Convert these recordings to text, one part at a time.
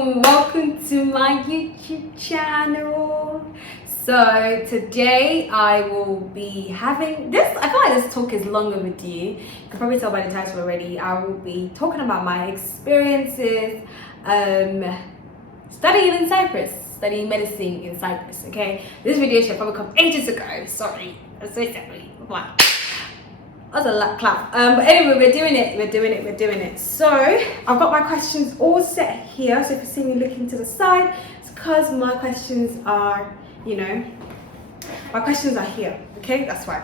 and welcome to my YouTube channel. So today I will be having this, I feel like this talk is long overdue. You can probably tell by the title already. I will be talking about my experiences studying in Cyprus, studying medicine in Cyprus, okay? This video should probably come ages ago, sorry, I'm so sorry, wow. That was a lap clap. But anyway, we're doing it. So I've got my questions all set here. So if you see me looking to the side, it's because my questions are, my questions are here. Okay, that's why.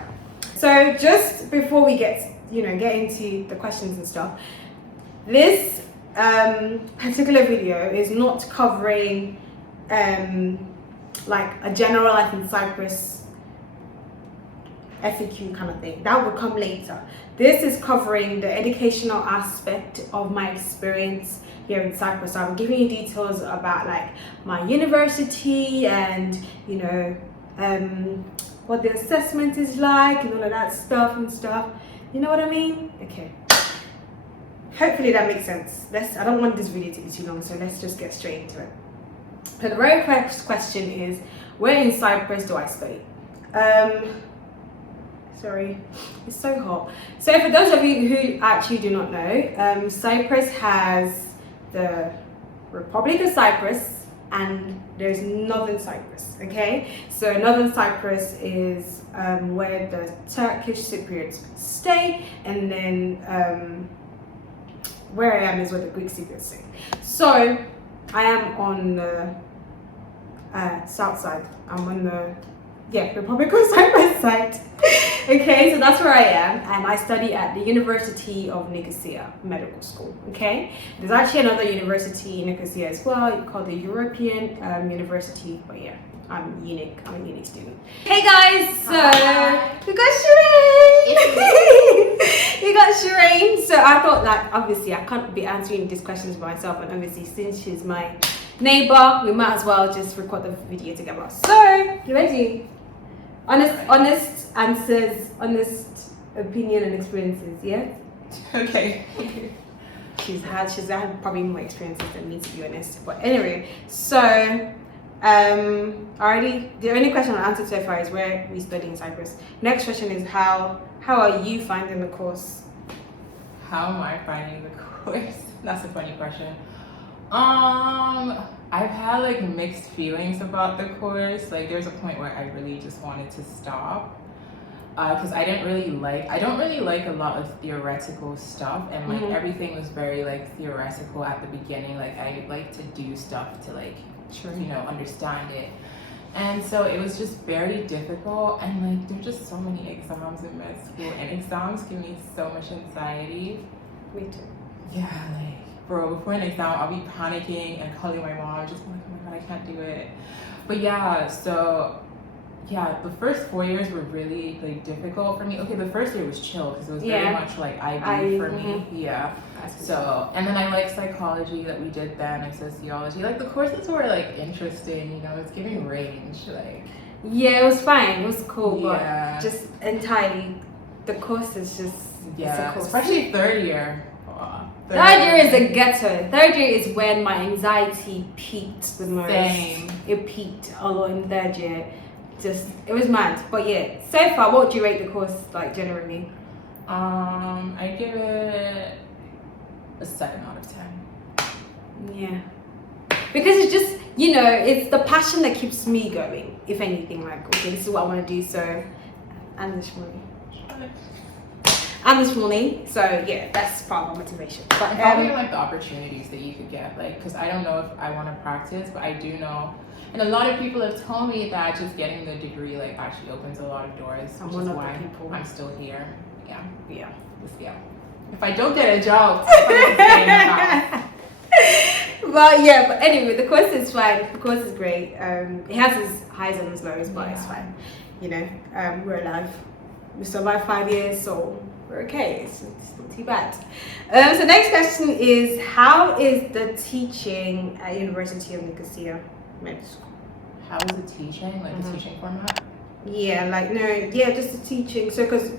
So just before we get into the questions and stuff, this particular video is not covering like a general life in Cyprus FAQ kind of thing. That will come later. This is covering the educational aspect of my experience here in Cyprus. So I'm giving you details about like my university and what the assessment is like and all of that stuff. You know what I mean? Okay. Hopefully that makes sense. I don't want this video to be too long, so let's just get straight into it. So the very first question is, where in Cyprus do I study? Sorry, it's so hot. So for those of you who actually do not know, Cyprus has the Republic of Cyprus and there's Northern Cyprus, okay? So Northern Cyprus is where the Turkish Cypriots stay, and then where I am is where the Greek Cypriots stay. So I am on the south side. I'm on the Republic of Cyprus side. Okay, so that's where I am, and I study at the University of Nicosia Medical School. Okay, there's actually another university in Nicosia as well called the European University, but yeah, I'm unique. I'm a unique student. Hey guys, so we got Chiraene. We got Chiraene. So I thought that obviously I can't be answering these questions by myself, and obviously since she's my neighbor, we might as well just record the video together. So you ready? Honest answers, honest opinion and experiences, yeah? Okay. She's had probably more experiences than me, to be honest. But anyway, so the only question I'll answer so far is where we study in Cyprus. Next question is how are you finding the course? How am I finding the course? That's a funny question. I've had like mixed feelings about the course. Like there's a point where I really just wanted to stop because I don't really like a lot of theoretical stuff, and like everything was very like theoretical at the beginning. Like I like to do stuff to like understand it, and so it was just very difficult, and like there's just so many exams in med school, and exams give me so much anxiety. Me too. Yeah, like bro, before an exam, I'll be panicking and calling my mom, just like, oh my god, I can't do it. But yeah, so yeah, the first 4 years were really like difficult for me. Okay, the first year was chill because it was very much like IB for me. Yeah. So, and then I like psychology that we did then, and sociology. Like the courses were like interesting, it's giving range. Like yeah, it was fine. It was cool, but just entirely, the course is just especially third year. Third year is a ghetto. Third year is when my anxiety peaked the most. Same. It peaked a lot in third year. It was mad. But yeah, so far, what would you rate the course like generally? I give it a 7 out of 10. Yeah. Because it's just, it's the passion that keeps me going. If anything, like, okay, this is what I want to do, so, and this morning, so yeah, that's part of my motivation. But probably like the opportunities that you could get, like, because I don't know if I want to practice, but I do know, and a lot of people have told me that just getting the degree like actually opens a lot of doors, which is why I'm still here. Yeah. If I don't get a job, I'm gonna stay in the house. But anyway, the course is fine. The course is great. It has its highs and its lows, but it's fine. We're alive. We survived 5 years, so we're okay. It's not too bad. So next question is, how is the teaching at University of Nicosia Med School? How is the teaching? Like the teaching format? Yeah, just the teaching. So because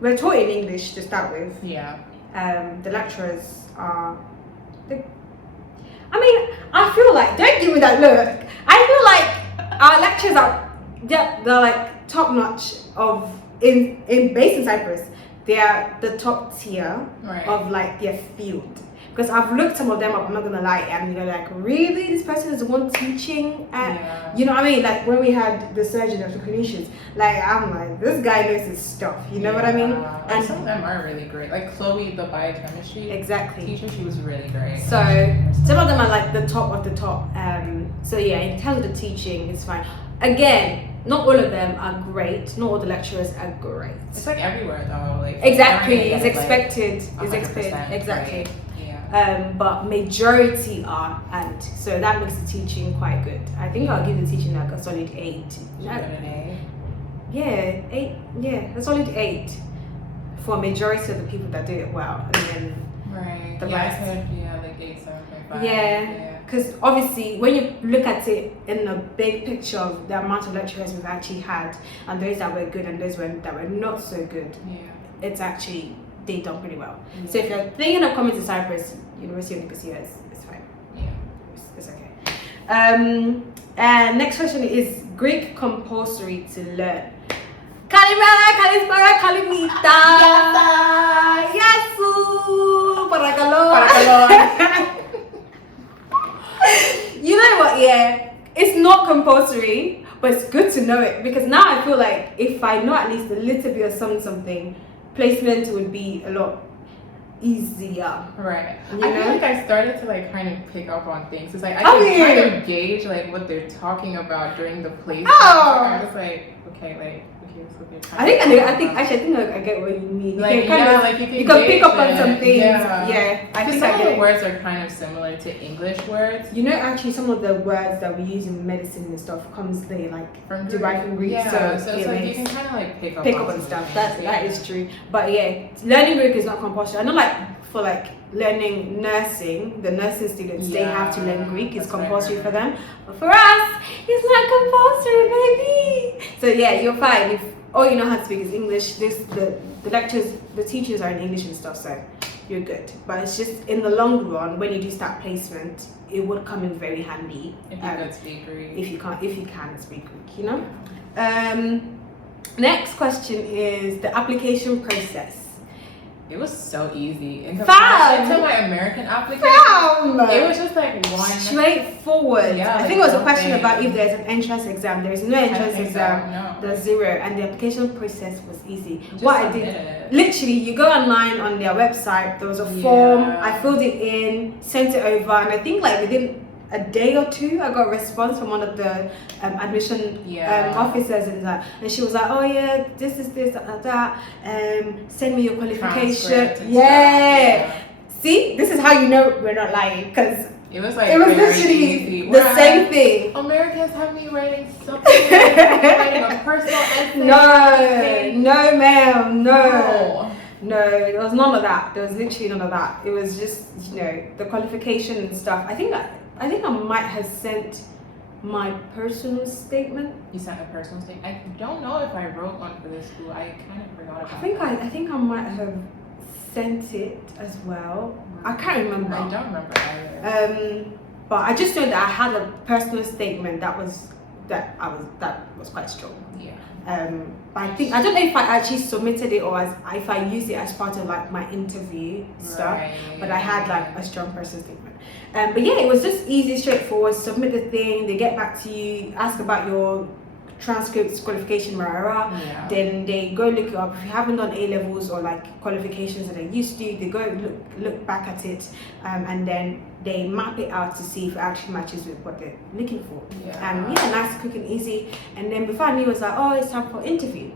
we're taught in English to start with. Yeah. The lecturers are. I feel like, don't give me that look. I feel like our lecturers are they're like top notch of based in Cyprus. They are the top tier of like their field. Because I've looked some of them up, I'm not gonna lie, and you're like, really? This person is the one teaching at, you know what I mean? Like when we had the surgeon of clinicians, like I'm like, this guy knows his stuff, you know what I mean? And some of them are really great. Like Chloe, the biochemistry teacher, she was really great. So some of them are like the top of the top. So yeah, in terms of the teaching, it's fine. Again, not all of them are great. Not all the lecturers are great. It's like everywhere though. Like exactly, it's expected. Like, Exactly. Right. But majority are, and so that makes the teaching quite good. I think I'll give the teaching like a solid 8. Yeah, 8. Yeah, a solid 8 for majority of the people that do it well, and then the rest. Like 8, 7.5. Yeah, because obviously when you look at it in the big picture of the amount of lecturers we've actually had, and those that were good and those that were not so good, it's actually. They done pretty well. So if you're thinking of coming to Cyprus, University of Nicosia is fine. It's okay. And next question is Greek compulsory to learn. Kalimera, Kalispara, Kalimita. Yasu. Parakalon. You know what? Yeah, it's not compulsory, but it's good to know it because now I feel like if I know at least a little bit of something. Placement would be a lot easier. Right. You I know? feel like I started to like kind of pick up on things. It's like I can kind of gauge like what they're talking about during the placement. I'm just like, okay, so they're I think I get what you mean. Like, you can pick up on some things. Yeah. I think some of the words are kind of similar to English words. You know, actually, some of the words that we use in medicine and stuff comes derived from Greek. So it's like you can kind of like pick up on stuff. That is true. But yeah, learning Greek is not compulsory. I know, like for like learning nursing, the nursing students they have to learn Greek. It's compulsory for them. But for us, it's not compulsory, baby. So yeah, you're fine if all you know how to speak is English. The lectures, the teachers are in English and stuff, so you're good. But it's just in the long run, when you do start placement, it would come in very handy if you can speak Greek. If you can speak Greek, you know. Next question is the application process. It was so easy. In comparison to my American application, it was just like one straightforward. Yeah, I think it was a question about if there's an entrance exam. There is no entrance exam. No. There's 0, and the application process was easy. Just what I did, literally, you go online on their website. There was a form. I filled it in, sent it over, and I think like within a day or 2, I got a response from one of the admission officers, and she was like, "Oh yeah, this is this, that. Send me your qualification." See, this is how you know we're not lying, because it was like literally the same thing. Americans have me writing something, writing a personal essay. No, ma'am, no. No, there was none of that. There was literally none of that. It was just, the qualification and stuff. I think I might have sent my personal statement. You sent a personal statement? I don't know if I wrote one for this school. I kind of forgot about I think I might have sent it as well. I can't remember. I don't remember either. But I just know that I had a personal statement that was quite strong. Yeah. But I don't know if I actually submitted it or if I used it as part of like my interview stuff. But I had like a strong personal statement. But yeah, it was just easy, straightforward. Submit the thing, they get back to you, ask about your transcripts, qualification, then they go look it up. If you haven't done A-levels or like qualifications that they used to, they go look back at it, and then they map it out to see if it actually matches with what they're looking for. Nice, quick and easy. And then before I knew, it was like, oh, it's time for interview.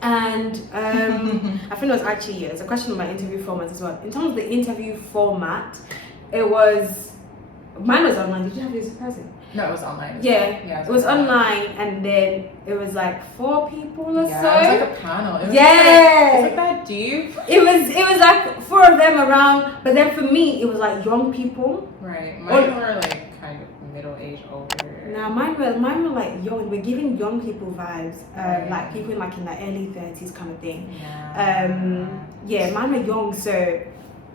And I think it was actually, there's a question on my interview format as well. In terms of the interview format, mine was online. Did you have this in person? No, it was online. It was online, and then it was like 4 people or so. It was like a panel. It was like that deep. It was like 4 of them around, but then for me, it was like young people. Right. Mine were like kind of middle age, older. No, mine were like young. We're giving young people vibes, like people like in the early 30s kind of thing. Yeah, mine were young, so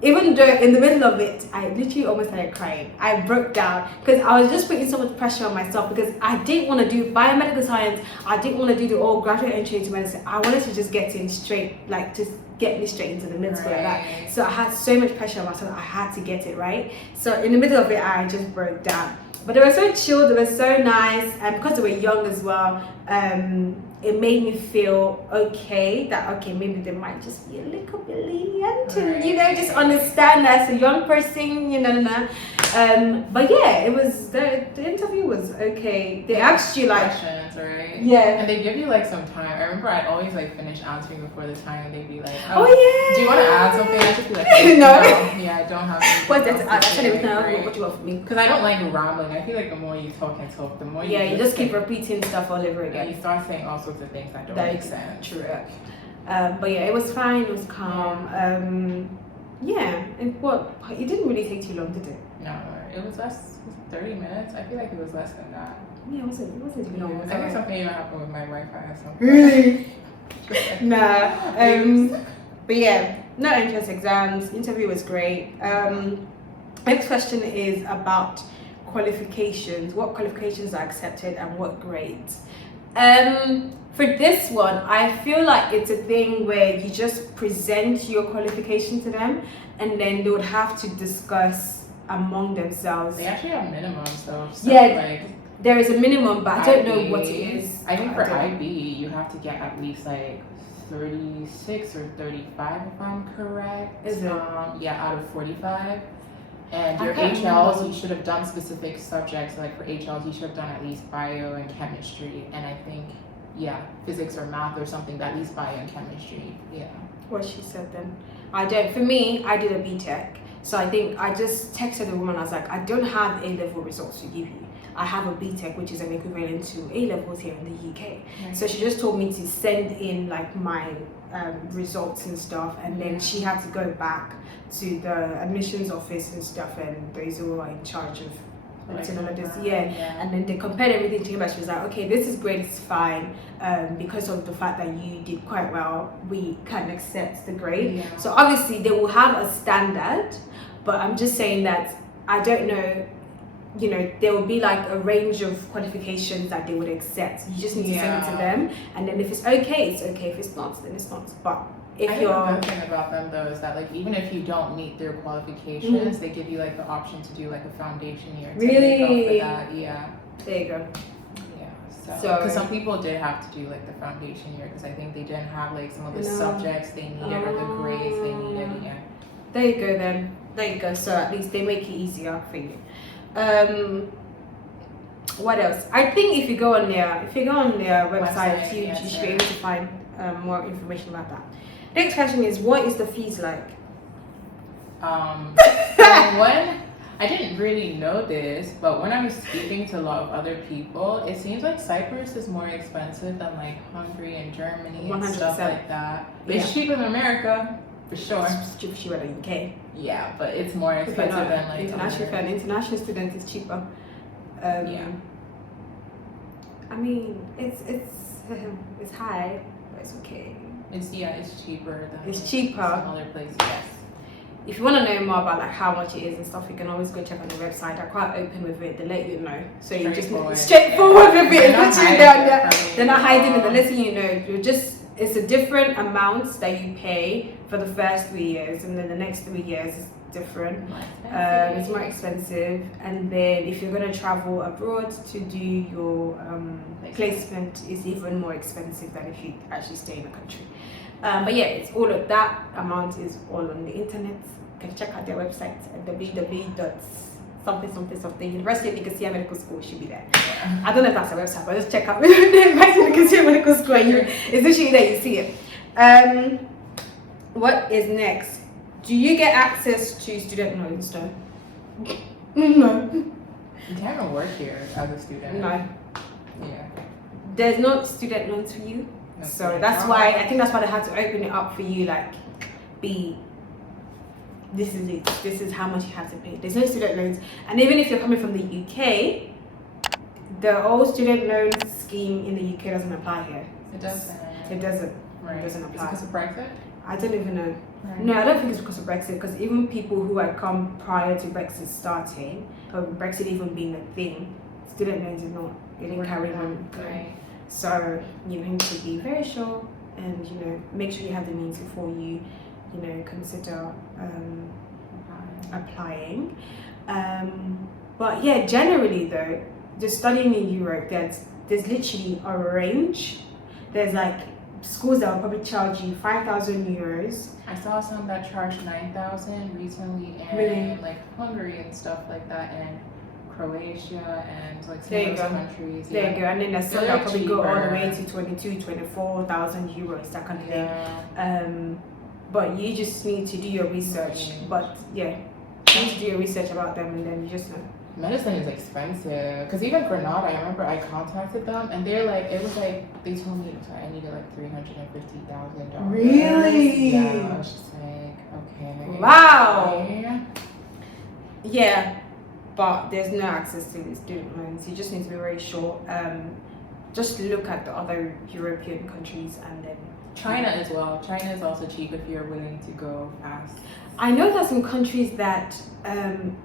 even though in the middle of it, I literally almost started crying. I broke down because I was just putting so much pressure on myself because I didn't want to do biomedical science. I didn't want to do the all graduate entry into medicine. I wanted to just get in straight, like just get me straight into the mid school like that. So I had so much pressure on myself. I had to get it right. So in the middle of it, I just broke down. But they were so chill. They were so nice, and because they were young as well, it made me feel okay that maybe they might just be a little bit lenient and just understand as a young person, but yeah, it was the interview was okay. They asked you like questions, right? Yeah, and they give you like some time. I remember I always like finish answering before the time, and they'd be like, oh yeah, do you want to add something? I just be like, no, yeah, I don't have. What's that? I said everything. What do you want from me? Because I don't like rambling. I feel like the more you talk and talk, the more you just keep repeating stuff all over again. And you start saying all sorts of things that don't make sense. True. But yeah, it was fine. It was calm. It didn't really take too long, did it? No, it was less. 30 minutes. I feel like it was less than that. Yeah, it wasn't even long. I think something even happened with my Wi-Fi or something. Really? Nah. But yeah, no entrance exams. Interview was great. Next question is about qualifications. What qualifications are accepted and what grades? For this one, I feel like it's a thing where you just present your qualification to them and then they would have to discuss among themselves. They actually have minimums though. So there is a minimum, but I don't know what it is. I think for IB, you have to get at least like 36 or 35 if I'm correct. Is it? Out of 45. And your HLs, you should have done specific subjects. Like for HLs, you should have done at least bio and chemistry. And I think, physics or math or something, at least bio and chemistry. Yeah. What she said then. For me, I did a BTech. So I think I just texted the woman, I was like, I don't have A-level results to give you. I have a BTech, which is an equivalent to A-levels here in the UK. Right. So she just told me to send in like my results and stuff, and then she had to go back to the admissions office and stuff, and those who are in charge of and then they compared everything together. She was like, okay, this is great, it's fine, because of the fact that you did quite well, we can accept the grade. So obviously they will have a standard, but I'm just saying that I don't know, there will be like a range of qualifications that they would accept. You just need to send it to them, and then if it's okay, it's okay. If it's not, then it's not. But if the good thing about them though is that like even if you don't meet their qualifications, they give you like the option to do like a foundation year. Really? That. Yeah. There you go. Yeah. So because some people did have to do like the foundation year because I think they didn't have like some of the subjects they needed or the grades they needed. Yeah. There you go then. There you go. So at least they make it easier for you. What else? I think if you go on their website, you should be able to find more information about that. Next question is, what is the fees like? I didn't really know this, but when I was speaking to a lot of other people, it seems like Cyprus is more expensive than like Hungary and Germany and 100%. Stuff like that. But it's cheaper than America, for sure. It's cheaper than UK. Yeah, but it's more expensive than like international student is cheaper. I mean, it's high, but it's okay. It's cheaper than some other places. Yes. If you want to know more about like how much it is and stuff, you can always go check on the website. They're quite open with it. They let you know, so you just straightforward with it. They're not hiding it. They're letting you know. It's a different amount that you pay for the first 3 years, and then the next 3 years is different. It's more expensive, and then if you're going to travel abroad to do your placement, is even more expensive than if you actually stay in the country. But yeah, it's all of that amount is all on the internet. You can check out their website at www.something. University of Nicosia Medical School should be there. I don't know if that's a website, but just check out the University of Nicosia Medical School. It's literally there, you see it. What is next? Do you get access to student loans though? No. You can't even work here as a student. No. Yeah. There's no student loans for you. So that's why I think that's why they had to open it up for you, like this is it. This is how much you have to pay. There's no student loans, and even if you're coming from the UK, the old student loan scheme in the UK doesn't apply here. It doesn't. It doesn't. Right. It doesn't Is it apply. because of Brexit? I don't even know. Right. No, I don't think it's because of Brexit. Because even people who had come prior to Brexit starting, or Brexit even being a thing, student loans did not. They didn't carry on. Right. So you need to be very sure, and make sure you have the means before you, consider applying. But yeah, generally though, just studying in Europe, there's literally a range. There's like schools that will probably charge you €5,000. I saw some that charged 9,000 recently in Really? like Hungary and stuff like that, and Croatia and like some There of you those go. countries. There you go, and then there's some They're that probably go all the cheaper. way to 22, 24,000 euros, that kind of thing. Yeah. But you just need to do your research. Right. But yeah, you need to do your research about them, and then you just know. Medicine is expensive, because even Granada, I remember I contacted them and they're like, it was like, they told me I needed like $350,000. Really? Yeah, I was just like, okay. Wow. Okay. Yeah, but there's no access to the student loans. You just need to be very sure. Just look at the other European countries, and then China as well. China is also cheap if you're willing to go fast. I know there's some countries that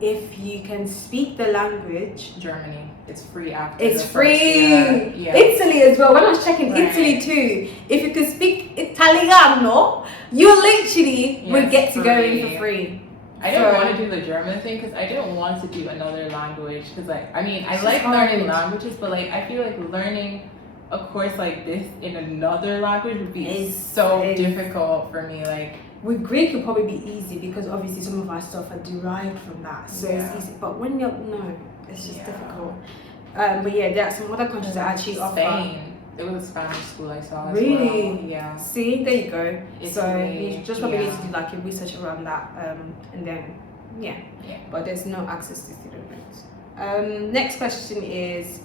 if you can speak the language, Germany, it's free after. it's the first free. year. Yeah. Italy as well. When I was checking Right. Italy too, if you could speak Italiano, you literally would Yes, get to go in free. for free. I didn't So- want to do the German thing because I didn't want to do another language, because I It's like hard. learning languages, but like I feel like learning a course like this in another language would be It's- so it's- difficult for me. Like, With Greek, it'll probably be easy because obviously some of our stuff are derived from that, so Yeah. it's easy. But when you're it's just Yeah. difficult. But yeah, there are some other countries that actually offer. Spain, it was a Spanish school I saw as Really? well. Yeah. See, there you go. So Italy, you just probably need yeah. to do like a research around that, and then yeah. Yeah. But there's no access to student loans. Next question is,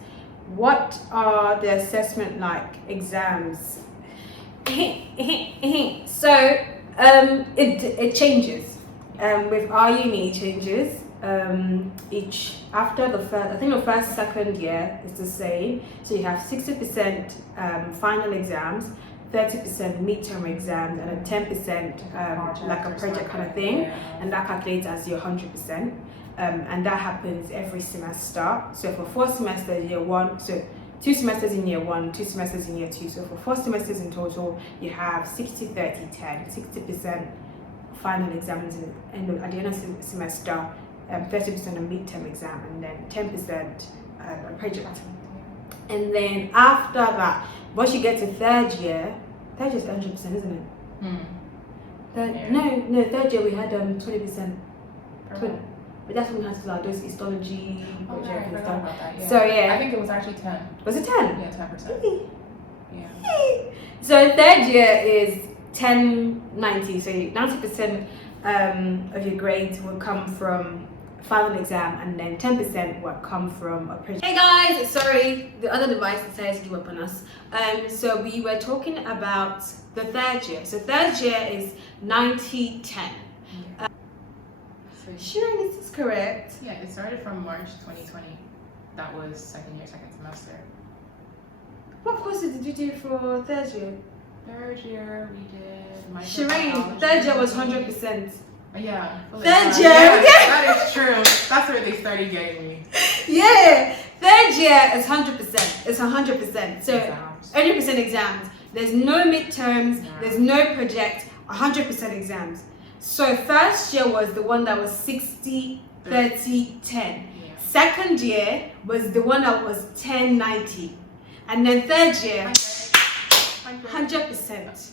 what are the assessment like exams? So it changes. With our uni, it changes. Each after the first, I think the first second year is the same. So you have 60% final exams, 30% midterm exams, and a 10% like a project kind of thing, Yeah. and that calculates as your 100%. And that happens every semester. So for 4 semesters, year 1, so 2 semesters in year 1, 2 semesters in year 2. So for 4 semesters in total, you have 60, 30, 10, 60% final exams at the end of the semester, 30% a midterm exam, and then 10% a project. And then after that, once you get to third year is 100%, isn't it? Yeah. No, third year we had 20%. Okay. But that's when we had to do like those histology Oh, yeah, I project and forgot stuff. about that. Yeah. So yeah, I think it was actually 10. was it 10? Yeah, 10%. Yeah. So third year is 10/90. So 90% of your grades will come from final exam, and then 10% will come from a project. Hey guys, sorry, the other device decided to give up on us. So we were talking about the third year. So third year is 90/10. So, Chiraene, is this correct? yeah, it started from March 2020. That was second semester. What courses did you do for third year? Third year we did Chiraene, microbiology. third year was 100%. Yeah. Third Yeah, year. that is true. That's where they started getting me. Yeah, third year is 100%. It's 100%. So Exams. 100% exams. There's no midterms. Yeah. There's no project. 100% exams. So first year was the one that was 60, 30, 10. Yeah. Second year was the one that was 10, 90. And then third year, 100%.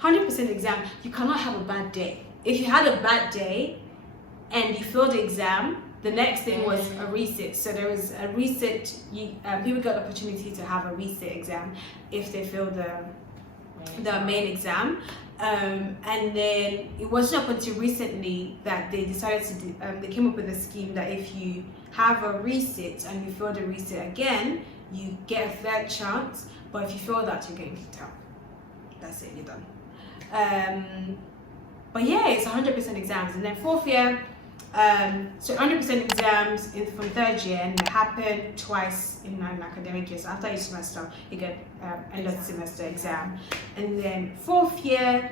100% exam. You cannot have a bad day. If you had a bad day and you failed the exam, the next thing was a resit. So there was a resit. People got the opportunity to have a resit exam if they failed the main exam. And then it wasn't up until recently that they decided to do, they came up with a scheme that if you have a resit and you fail the resit again, you get a third chance. But if you fail that, you're getting kicked out. That's it, you're done. But yeah, it's 100% exams. And then fourth year, So 100% exams from third year, and they happen twice in an academic year. So after each semester, you get end of semester exam, and then fourth year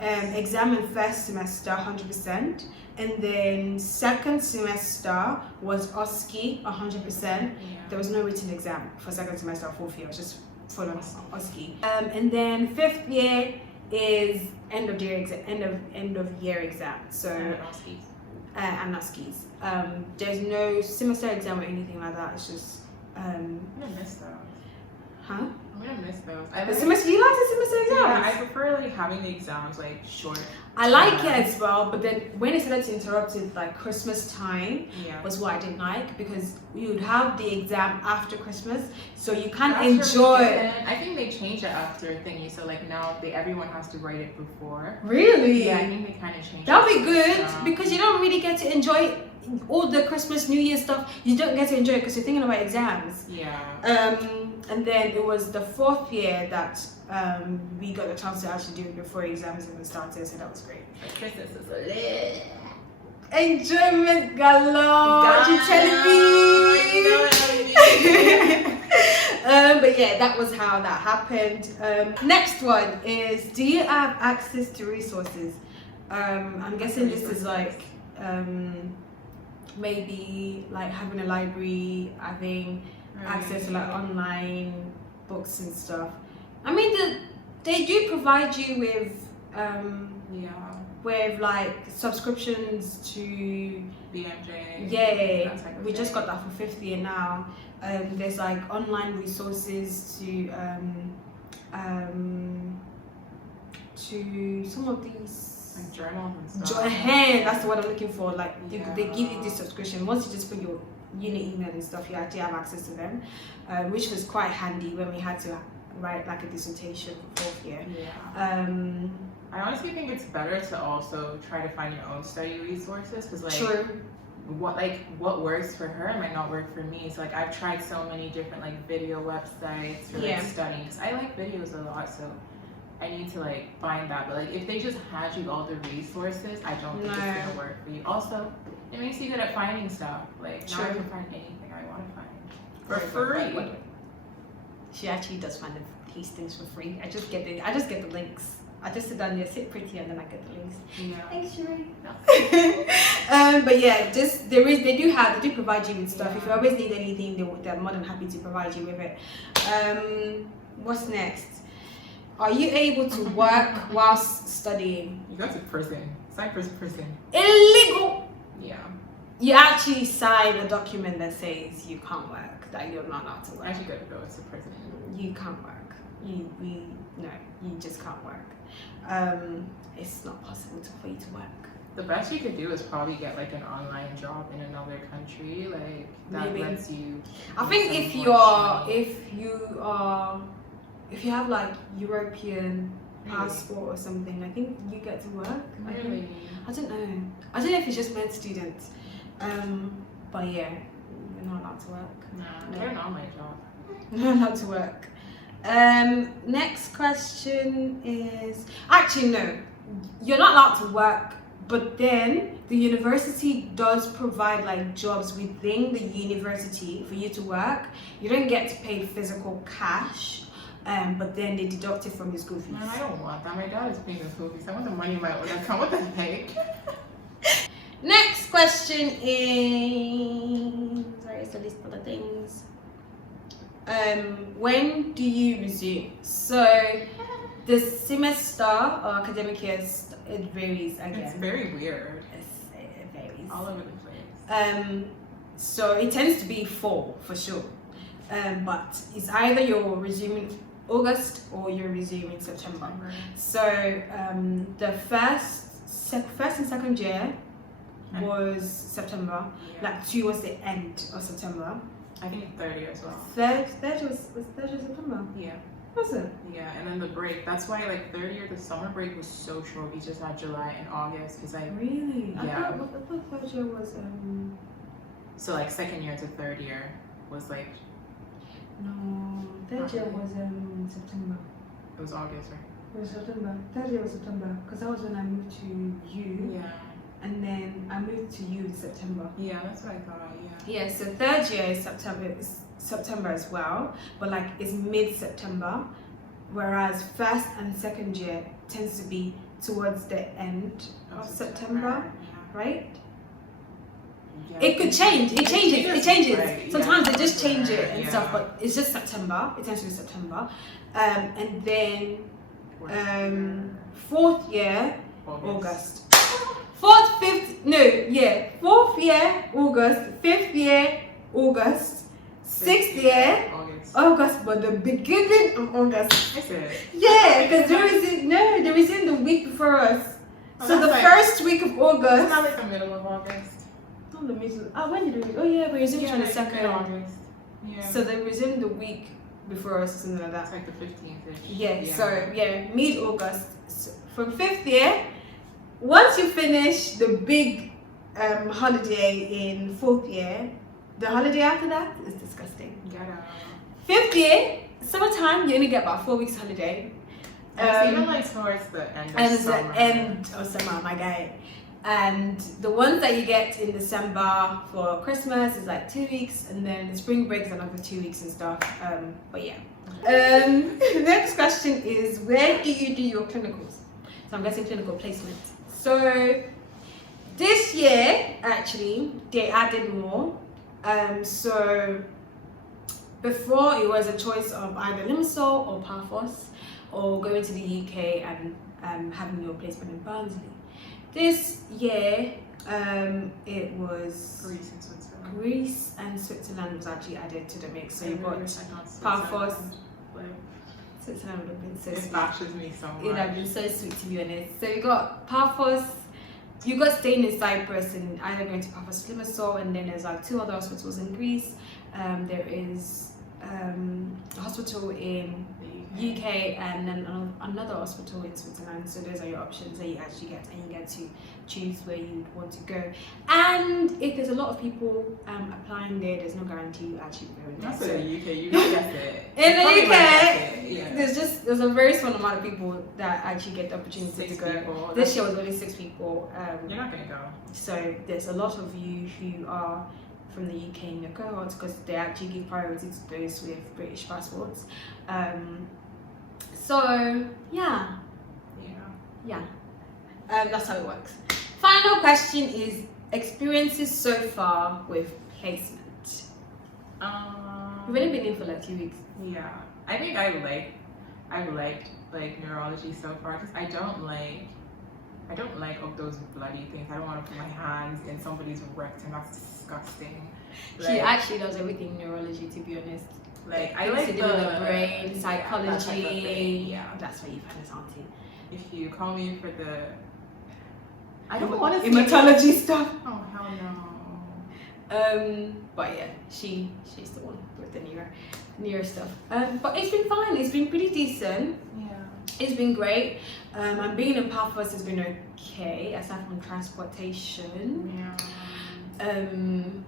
exam and first semester 100%, and then second semester was OSCE 100%. There was no written exam for second semester or fourth year. It was just full on OSCE. And then fifth year is end of year exam. So and OSCEs. There's no semester exam or anything like that. It's just I'm gonna miss those. huh? I'm gonna miss those. You like the semester exams? Yeah, I prefer like having the exams like short. I like it as well, but then when it started to interrupt it, like Christmas time was what I didn't like, because you would have the exam after Christmas, so you can't enjoy. I think they changed it after thingy, so like now everyone has to write it before. Really? Yeah, I think they kind of changed. That'll be good, because you don't really get to enjoy all the Christmas, New Year stuff. You don't get to enjoy it because you're thinking about exams. Yeah. And then it was the fourth year that we got the chance to actually do it before exams even started, so that was great. Christmas is lit. Enjoyment galore. What you telling me? But yeah, that was how that happened. Next one is, do you have access to resources? I'm guessing this is like maybe like having a library, having access to like online books and stuff. I mean, they do provide you with like subscriptions to BMJ. Yeah, we just got that for fifth year now. There's like online resources to some of these like journals and stuff. That's what I'm looking for. Like they give you this subscription. Once you just put your unit email and stuff, you actually have access to them, which was quite handy when we had to write like a dissertation for fourth year. I honestly think it's better to also try to find your own study resources, because like what works for her might not work for me. So like I've tried so many different like video websites for like studying, because I like videos a lot, so I need to like find that. But like if they just hand you all the resources, I don't think it's gonna work for you. Also, it makes you good at finding stuff. Like now I can find anything I want to find for free. She actually does find these things for free. I just get the links. I just sit down there, sit pretty, and then I get the links. Thanks, Chiraene. But yeah, they do provide you with stuff. If you always need anything, they're more than happy to provide you with it. What's next? Are you able to work whilst studying? You go to prison. Cyprus prison. Illegal. Yeah. You actually sign a document that says you can't work, that you're not allowed to work. I actually got to go to prison. You can't work. You just can't work. It's not possible for you to work. The best you could do is probably get like an online job in another country, like that lets you. I think if you have like European passport or something, I think you get to work. Really? I don't know. I don't know if it's just med students. But yeah, you're not allowed to work. Nah, they're not my job. Not allowed to work. Next question is, actually no, you're not allowed to work, but then the university does provide like jobs within the university for you to work. You don't get to pay physical cash, but then they deduct it from your school fees. Man, I don't want that. My dad is paying the school fees. I want the money in my own account. What the heck? Next question is, sorry, it's a list of the things. When do you resume? So the semester or academic year, it varies again. It's very weird. It varies all over the place. So it tends to be fall for sure, but it's either you're resuming August or you're resuming September. So the first and second year was September, like towards the end of September. I think third year as well. Third was September. Yeah. Was it? Yeah, and then the break. That's why like third year, the summer break was so short. We just had July and August because really. Yeah. I thought third year was So like second year to third year was like. No, third year was September. It was August, right? It was September. Third year was September because that was when I moved to U. Yeah. and then I moved to you in September. Yeah, that's what I thought. Yeah. Yeah, so third year is September as well, but like it's mid-September, whereas first and second year tends to be towards the end of September, right? Yeah. It could change. It changes. Right. Sometimes Yeah, they just change it and yeah. stuff, but it's just September. It tends to be September, and then fourth year August. Fourth year August. Fifth year August. Sixth year August, but the beginning of August. Is it? Yeah, because there is in the week before us. Oh, So the that's first week of It's August. not like the middle of August. Not the middle. When did we? Oh yeah, we resumed on the second. August. Yeah. So they resumed the week before us, something like that. It's like the 15th-ish. Yeah. So yeah, mid-August. So from fifth year, once you finish the big holiday in fourth year, the holiday after that is disgusting. Fifth year, summertime, you only get about 4 weeks holiday. It's even like towards the end of And it's summer. the end of summer, my guy. And the ones that you get in December for Christmas is like 2 weeks, and then the spring break is another 2 weeks and stuff. But yeah. Next question is, where do you do your clinicals? So I'm guessing clinical placement. So this year, actually, they added more. So before it was a choice of either Limassol or Paphos, or going to the UK and having your placement in Barnsley. This year, it was Greece and Switzerland was actually added to the mix. So you got Paphos. Switzerland would have been so It sweet. bashes me so much. It would have been so sweet, to be honest. So you got Paphos, you got staying in Cyprus and either going to Paphos Limassol, and then there's like 2 other hospitals in Greece. There is a hospital in UK and then another hospital in Switzerland. So those are your options that you actually get, and you get to choose where you want to go. And if there's a lot of people applying there's no guarantee you actually go in there. That's in the UK, you might guess it. In the Probably UK, might guess it, yeah. there's a very small amount of people that actually get the opportunity 6 to go. people. This year was only 6 people. You're not gonna go. So there's a lot of you who are from the UK in your cohorts, because they actually give priority to those with British passports. So yeah, that's how it works. Final question is experiences so far with placement. We've only been in for like 2 weeks. Yeah, I think I've liked like neurology so far, because I don't like all those bloody things. I don't want to put my hands in somebody's rectum. That's disgusting. She actually does everything neurology, to be honest. Like I like to do with the brain, psychology. that type of thing, yeah. That's where you find us, auntie. If you call me for the, I don't want to hematology stuff. Oh hell no. But yeah, she's the one with the neuro stuff. But it's been fine. It's been pretty decent. Yeah. It's been great. And being in Paphos has been okay, aside from transportation. Yeah.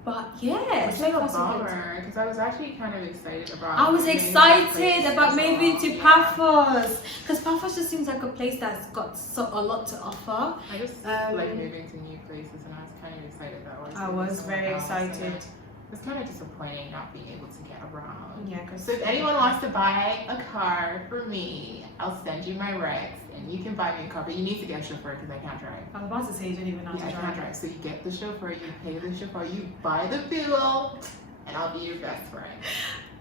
But yeah, It's like a bummer, because I was actually kind of excited about. I was excited about moving to Paphos, because Paphos just seems like a place that's got a lot to offer. I just like moving to new places, and I was kind of excited that I was very excited. It's kind of disappointing not being able to get around. Yeah, because So if anyone wants to buy a car for me, I'll send you my recs, and you can buy me a car, but you need to get a chauffeur because I can't drive. I was about to say you don't even know how Yeah, I to can't drive. drive. So you get the chauffeur, you pay the chauffeur, you buy the fuel, and I'll be your best friend.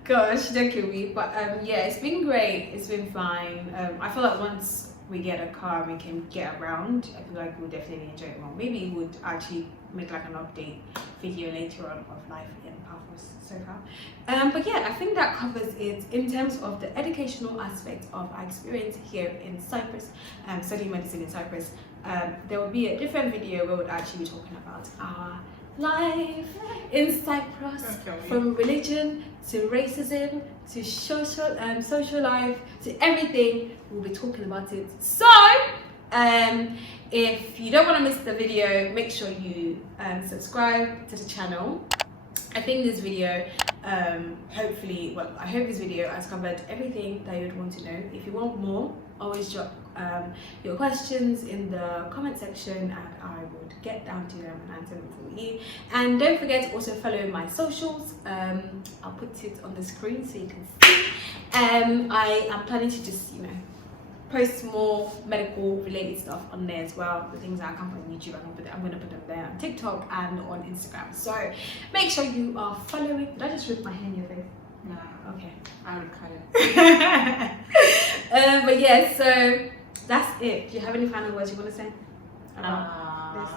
Gosh, don't kill me. But yeah, it's been great. It's been fine. I feel like once we get a car and we can get around, I feel like we'll definitely enjoy it more. Maybe we'll actually make like an update video later on of life in Paphos so far. But yeah, I think that covers it in terms of the educational aspect of our experience here in Cyprus, studying medicine in Cyprus. There will be a different video where we'll actually be talking about our life in Cyprus, from religion to racism to social life to everything. We'll be talking about it. So if you don't want to miss the video, make sure you subscribe to the channel. I think this video I hope this video has covered everything that you'd want to know. If you want more, always drop your questions in the comment section, and I would get down to them and answer them for you. And don't forget to also follow my socials. I'll put it on the screen so you can see. I am planning to just, you know, post more medical related stuff on there as well. The things that I come from YouTube, I'm going to put them there on TikTok and on Instagram. So make sure you are following. Did I just rip my hair in your face? No. Okay. I would cut it. But yeah, so that's it. Do you have any final words you want to say about this?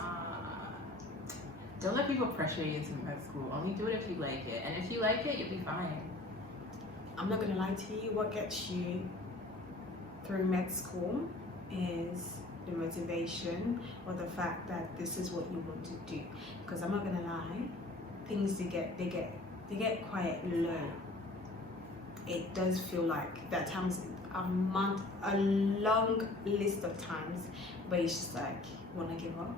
Don't let people pressure you into med school. Only do it if you like it. And if you like it, you'll be fine. I'm not going to lie to you. What gets you through med school is the motivation, or the fact that this is what you want to do. Because I'm not going to lie, things they get quite low. It does feel like there are times, a long list of times where it's just like want to give up.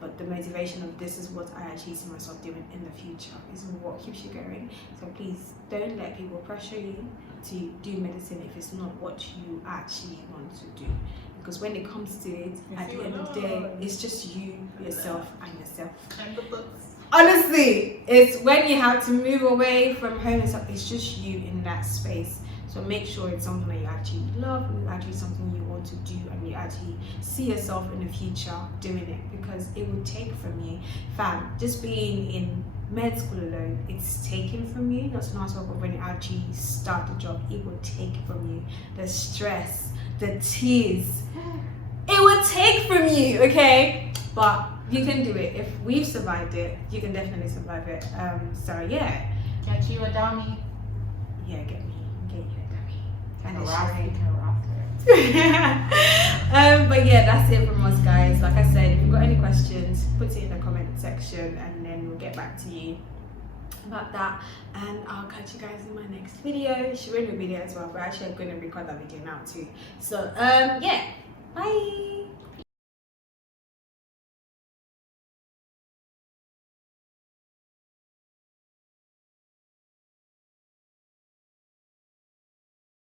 But the motivation of this is what I actually see myself doing in the future is what keeps you going. So please don't let people pressure you to do medicine if it's not what you actually want to do. Because when it comes to it, at the end of the day, it's just you, yourself, and yourself. And the books. Honestly, it's when you have to move away from home and stuff, it's just you in that space. So make sure it's something that you actually love, and actually something you want to do, and you actually see yourself in the future doing it. Because it would take from you, fam, just being in med school alone, it's taken from you. Not to talk about when you actually start the job, it will take from you. The stress, the tears, it will take from you, okay? But you can do it. If we've survived it, you can definitely survive it. So yeah. Get you a dummy. Yeah, get you a dummy. And a roster. But yeah, that's it from us, guys. Like I said, if you've got any questions, put it in the comment section and then we'll get back to you about that. And I'll catch you guys in my next video. Chiraene video as well. We're actually going to record that video now too. So yeah, bye.